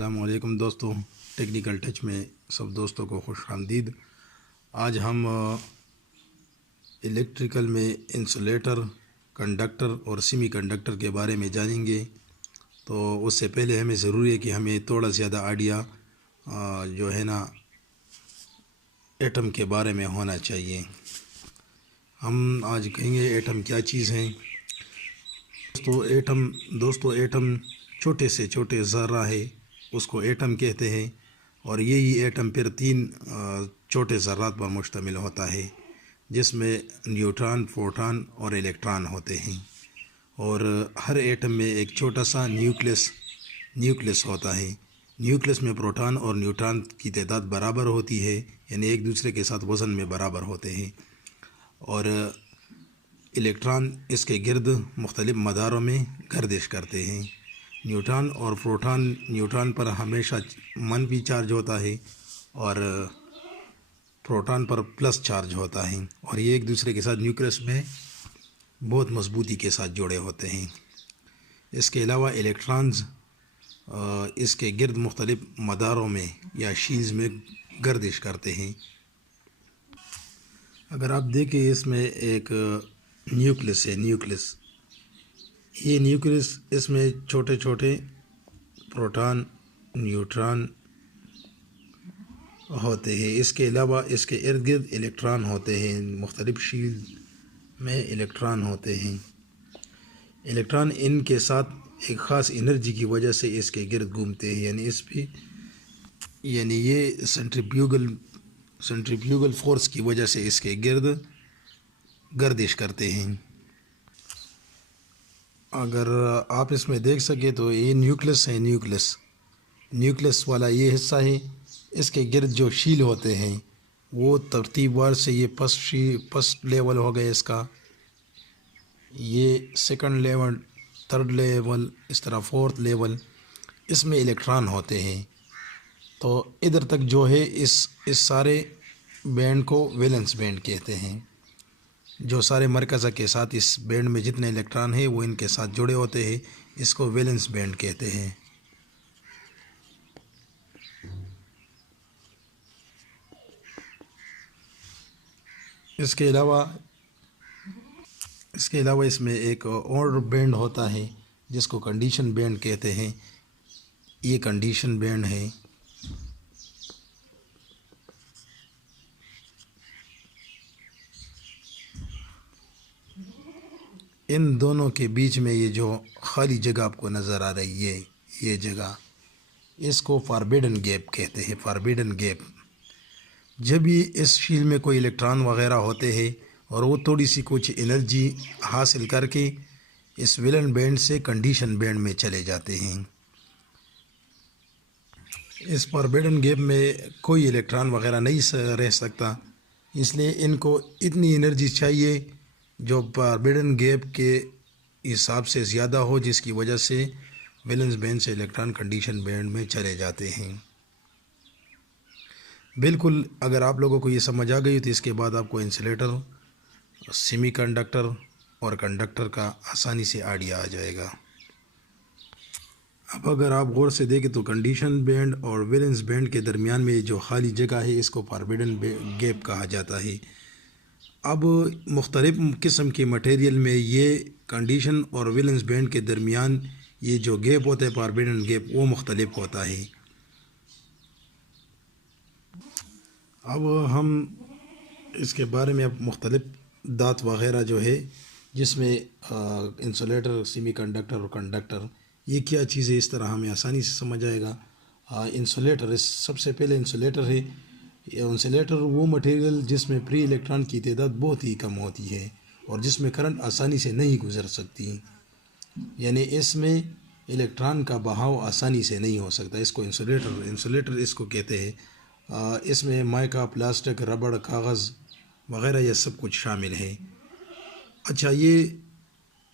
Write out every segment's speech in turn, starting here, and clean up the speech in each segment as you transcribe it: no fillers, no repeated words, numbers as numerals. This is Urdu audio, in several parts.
السلام علیکم دوستوں، ٹیکنیکل ٹچ میں سب دوستوں کو خوش آمدید۔ آج ہم الیکٹریکل میں انسولیٹر، کنڈکٹر اور سیمی کنڈکٹر کے بارے میں جانیں گے۔ تو اس سے پہلے ہمیں ضروری ہے کہ ہمیں تھوڑا زیادہ آئیڈیا جو ہے نا ایٹم کے بارے میں ہونا چاہیے۔ ہم آج کہیں گے ایٹم کیا چیز ہے۔ دوستو ایٹم چھوٹے سے چھوٹے ذرہ ہے، اس کو ایٹم کہتے ہیں، اور یہی ایٹم پھر 3 چھوٹے ذرات پر مشتمل ہوتا ہے، جس میں نیوٹران، پروٹان اور الیکٹران ہوتے ہیں۔ اور ہر ایٹم میں ایک چھوٹا سا نیوکلس ہوتا ہے۔ نیوکلس میں پروٹان اور نیوٹران کی تعداد برابر ہوتی ہے، یعنی ایک دوسرے کے ساتھ وزن میں برابر ہوتے ہیں، اور الیکٹران اس کے گرد مختلف مداروں میں گردش کرتے ہیں۔ نیوٹران اور پروٹان، نیوٹران پر ہمیشہ منفی چارج ہوتا ہے اور پروٹان پر پلس چارج ہوتا ہے، اور یہ ایک دوسرے کے ساتھ نیوکلس میں بہت مضبوطی کے ساتھ جڑے ہوتے ہیں۔ اس کے علاوہ الیکٹرانز اس کے گرد مختلف مداروں میں یا شیلز میں گردش کرتے ہیں۔ اگر آپ دیکھیں اس میں ایک نیوکلس ہے، یہ نیوکلس، اس میں چھوٹے چھوٹے پروٹان، نیوٹران ہوتے ہیں۔ اس کے علاوہ اس کے ارد گرد الیکٹران ہوتے ہیں، مختلف شیل میں الیکٹران ہوتے ہیں۔ الیکٹران ان کے ساتھ ایک خاص انرجی کی وجہ سے اس کے گرد گھومتے ہیں، یعنی یہ سینٹریفیوگل فورس کی وجہ سے اس کے گرد گردش کرتے ہیں۔ اگر آپ اس میں دیکھ سکیں تو یہ نیوکلس ہے، نیوکلس والا یہ حصہ ہے۔ اس کے گرد جو شیل ہوتے ہیں وہ ترتیب وار سے، یہ پسٹ لیول ہو گئے اس کا، یہ سیکنڈ لیول، تھرڈ لیول، اس طرح فورتھ لیول، اس میں الیکٹران ہوتے ہیں۔ تو ادھر تک جو ہے اس سارے بینڈ کو ویلنس بینڈ کہتے ہیں۔ جو سارے مرکزہ کے ساتھ اس بینڈ میں جتنے الیکٹران ہیں وہ ان کے ساتھ جڑے ہوتے ہیں، اس کو ویلنس بینڈ کہتے ہیں۔ اس کے علاوہ اس میں ایک اور بینڈ ہوتا ہے جس کو کنڈیشن بینڈ کہتے ہیں۔ یہ کنڈیشن بینڈ ہے۔ ان دونوں کے بیچ میں یہ جو خالی جگہ آپ کو نظر آ رہی ہے، یہ جگہ، اس کو فاربیڈن گیپ کہتے ہیں، فاربیڈن گیپ۔ جب بھی اس شیل میں کوئی الیکٹران وغیرہ ہوتے ہیں اور وہ تھوڑی سی کچھ انرجی حاصل کر کے اس ویلن بینڈ سے کنڈیشن بینڈ میں چلے جاتے ہیں۔ اس فاربیڈن گیپ میں کوئی الیکٹران وغیرہ نہیں رہ سکتا، اس لیے ان کو اتنی انرجی چاہیے جو فاربیڈن گیپ کے حساب سے زیادہ ہو، جس کی وجہ سے ویلنس بینڈ سے الیکٹران کنڈیشن بینڈ میں چلے جاتے ہیں۔ بالکل، اگر آپ لوگوں کو یہ سمجھ آ گئی تو اس کے بعد آپ کو انسولیٹر، سیمی کنڈکٹر اور کنڈکٹر کا آسانی سے آئیڈیا آ جائے گا۔ اب اگر آپ غور سے دیکھیں تو کنڈیشن بینڈ اور ویلنس بینڈ کے درمیان میں جو خالی جگہ ہے اس کو فاربیڈن گیپ کہا جاتا ہے۔ اب مختلف قسم کی مٹیریل میں یہ کنڈیشن اور ویلنس بینڈ کے درمیان یہ جو گیپ ہوتا ہے، فاربیڈن گیپ، وہ مختلف ہوتا ہے۔ اب ہم اس کے بارے میں اب مختلف دھات وغیرہ جو ہے، جس میں انسولیٹر، سیمی کنڈکٹر اور کنڈکٹر، یہ کیا چیز ہے، اس طرح ہمیں آسانی سے سمجھ آئے گا۔ انسولیٹر، سب سے پہلے انسولیٹر ہے۔ انسولیٹر وہ مٹیریل جس میں فری الیکٹران کی تعداد بہت ہی کم ہوتی ہے اور جس میں کرنٹ آسانی سے نہیں گزر سکتی، یعنی اس میں الیکٹران کا بہاؤ آسانی سے نہیں ہو سکتا، اس کو انسولیٹر اس کو کہتے ہیں۔ اس میں مائکا، پلاسٹک، ربڑ، کاغذ وغیرہ یہ سب کچھ شامل ہے۔ اچھا،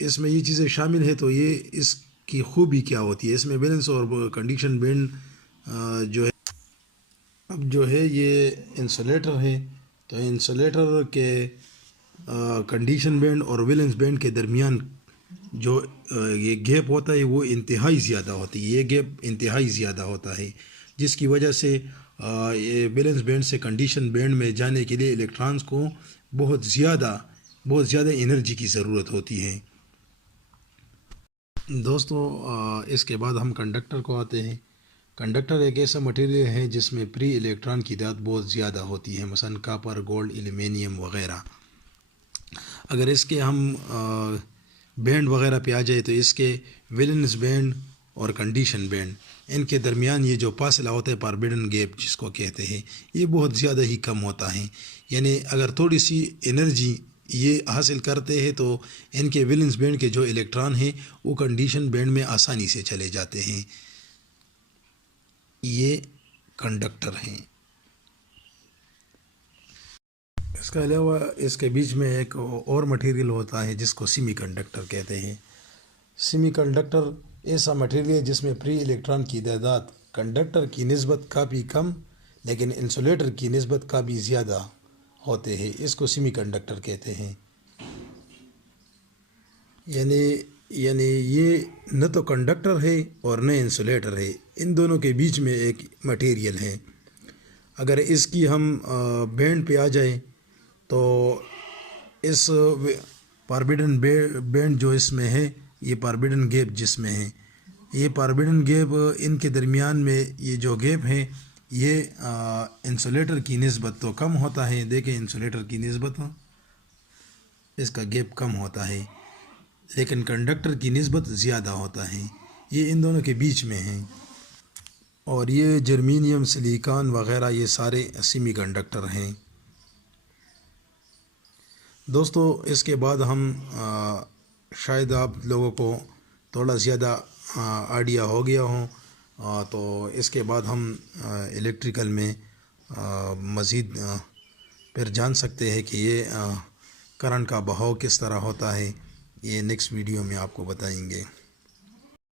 اس میں یہ چیزیں شامل ہے تو یہ اس کی خوبی کیا ہوتی ہے؟ اس میں بیلنس اور کنڈیشن بینڈ جو ہے یہ انسولیٹر ہے، تو انسولیٹر کے کنڈیشن بینڈ اور ویلنس بینڈ کے درمیان جو یہ گیپ ہوتا ہے وہ انتہائی زیادہ ہوتی ہے، یہ گیپ انتہائی زیادہ ہوتا ہے، جس کی وجہ سے یہ بیلنس بینڈ سے کنڈیشن بینڈ میں جانے کے لیے الیکٹرانز کو بہت زیادہ انرجی کی ضرورت ہوتی ہے۔ دوستو اس کے بعد ہم کنڈکٹر کو آتے ہیں۔ کنڈکٹر ایک ایسا مٹیریل ہے جس میں پری الیکٹران کی تعداد بہت زیادہ ہوتی ہے، مثلا کاپر، گولڈ، ایلومینیم وغیرہ۔ اگر اس کے ہم بینڈ وغیرہ پہ آ جائے تو اس کے ویلنس بینڈ اور کنڈیشن بینڈ، ان کے درمیان یہ جو فاصلہ ہوتا ہے فاربیڈن گیپ جس کو کہتے ہیں، یہ بہت زیادہ ہی کم ہوتا ہے۔ یعنی اگر تھوڑی سی انرجی یہ حاصل کرتے ہیں تو ان کے ویلنس بینڈ کے جو الیکٹران ہیں وہ کنڈیشن بینڈ میں آسانی سے چلے جاتے ہیں۔ یہ کنڈکٹر ہیں۔ اس کے علاوہ اس کے بیچ میں ایک اور مٹیریل ہوتا ہے جس کو سیمی کنڈکٹر کہتے ہیں۔ سیمی کنڈکٹر ایسا مٹیریل ہے جس میں پری الیکٹران کی تعداد کنڈکٹر کی نسبت کافی کم لیکن انسولیٹر کی نسبت کافی زیادہ ہوتے ہیں، اس کو سیمی کنڈکٹر کہتے ہیں۔ یعنی یہ نہ تو کنڈکٹر ہے اور نہ انسولیٹر ہے، ان دونوں کے بیچ میں ایک مٹیریل ہے۔ اگر اس کی ہم بینڈ پہ آ جائیں تو اس فاربیڈن بینڈ جو اس میں ہے، یہ فاربیڈن گیپ جس میں ہے، یہ فاربیڈن گیپ ان کے درمیان میں یہ جو گیپ ہے یہ انسولیٹر کی نسبت تو کم ہوتا ہے، دیکھیں انسولیٹر کی نسبت اس کا گیپ کم ہوتا ہے لیکن کنڈکٹر کی نسبت زیادہ ہوتا ہے، یہ ان دونوں کے بیچ میں ہیں۔ اور یہ جرمینیم، سلیکان وغیرہ یہ سارے سیمی کنڈکٹر ہیں۔ دوستو اس کے بعد ہم شاید آپ لوگوں کو تھوڑا زیادہ آئیڈیا ہو گیا ہوں، تو اس کے بعد ہم الیکٹریکل میں مزید پھر جان سکتے ہیں کہ یہ کرنٹ کا بہاؤ کس طرح ہوتا ہے، یہ نیکسٹ ویڈیو میں آپ کو بتائیں گے۔